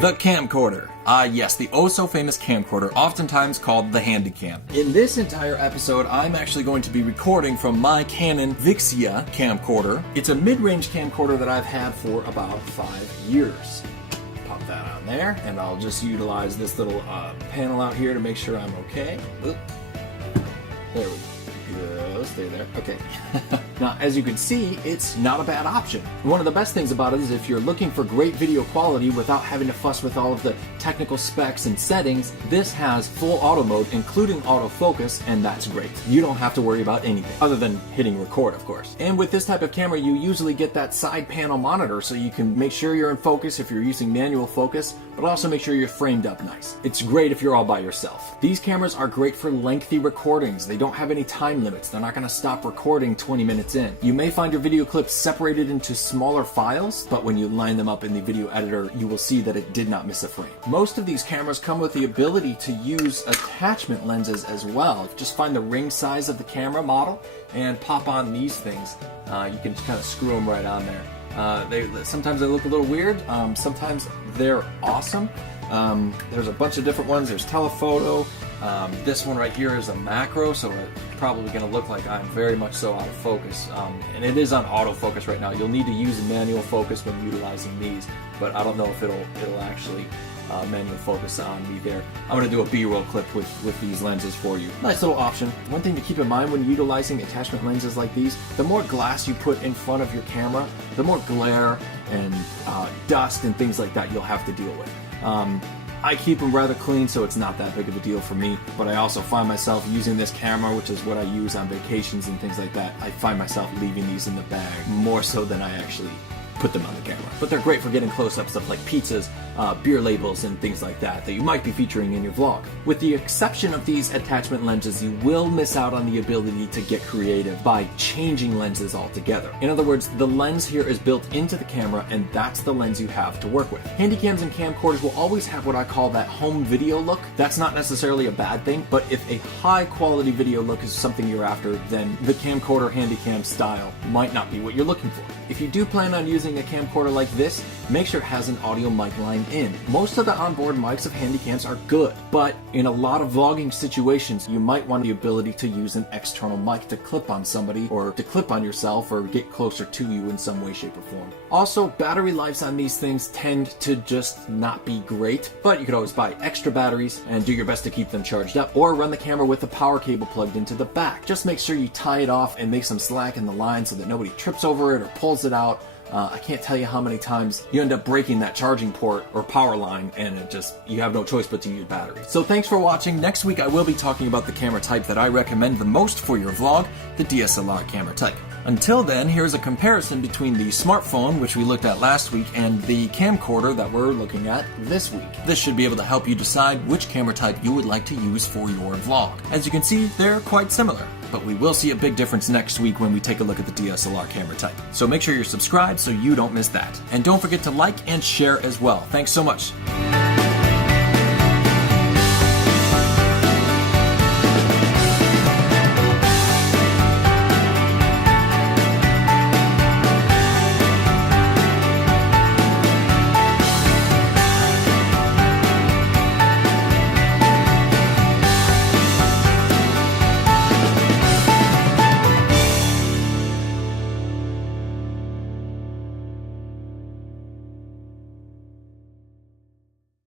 The camcorder. Yes, the oh-so-famous camcorder, oftentimes called the Handycam. In this entire episode, I'm actually going to be recording from my Canon Vixia camcorder. It's a mid-range camcorder that I've had for about 5 years. Pop that on there, and I'll just utilize this little panel out here to make sure I'm okay. Oop. There we go. Stay there. Okay. Now, as you can see, it's not a bad option. One of the best things about it is if you're looking for great video quality without having to fuss with all of the technical specs and settings, this has full auto mode, including autofocus, and that's great. You don't have to worry about anything, other than hitting record, of course. And with this type of camera, you usually get that side panel monitor, so you can make sure you're in focus if you're using manual focus, but also make sure you're framed up nice. It's great if you're all by yourself. These cameras are great for lengthy recordings. They don't have any time limits. They're not going to stop recording 20 minutes in. You may find your video clips separated into smaller files, but when you line them up in the video editor, you will see that it did not miss a frame. Most of these cameras come with the ability to use attachment lenses as well. Just find the ring size of the camera model and pop on these things. You can kind of screw them right on there. Sometimes they look a little weird, sometimes they're awesome. There's a bunch of different ones. There's telephoto. This one right here is a macro, so it's probably going to look like I'm very much so out of focus. And it is on autofocus right now. You'll need to use manual focus when utilizing these, but I don't know if it'll actually manual focus on me there. I'm going to do a B-roll clip with these lenses for you. Nice little option. One thing to keep in mind when utilizing attachment lenses like these, the more glass you put in front of your camera, the more glare and dust and things like that you'll have to deal with. I keep them rather clean, so it's not that big of a deal for me, but I also find myself using this camera, which is what I use on vacations and things like that. I find myself leaving these in the bag more so than I actually put them on the camera. But they're great for getting close-ups of like pizzas, beer labels, and things like that you might be featuring in your vlog. With the exception of these attachment lenses, you will miss out on the ability to get creative by changing lenses altogether. In other words, the lens here is built into the camera, and that's the lens you have to work with. Handycams and camcorders will always have what I call that home video look. That's not necessarily a bad thing, but if a high-quality video look is something you're after, then the camcorder Handycam style might not be what you're looking for. If you do plan on using a camcorder like this, make sure it has an audio mic line in. Most of the onboard mics of Handycams are good, but in a lot of vlogging situations, you might want the ability to use an external mic to clip on somebody or to clip on yourself or get closer to you in some way, shape, or form. Also, battery lives on these things tend to just not be great, but you could always buy extra batteries and do your best to keep them charged up, or run the camera with a power cable plugged into the back. Just make sure you tie it off and make some slack in the line so that nobody trips over it or pulls it out. I can't tell you how many times you end up breaking that charging port or power line, and you have no choice but to use batteries. So thanks for watching. Next week I will be talking about the camera type that I recommend the most for your vlog, the DSLR camera type. Until then, here's a comparison between the smartphone, which we looked at last week, and the camcorder that we're looking at this week. This should be able to help you decide which camera type you would like to use for your vlog. As you can see, they're quite similar, but we will see a big difference next week when we take a look at the DSLR camera type. So make sure you're subscribed so you don't miss that. And don't forget to like and share as well. Thanks so much.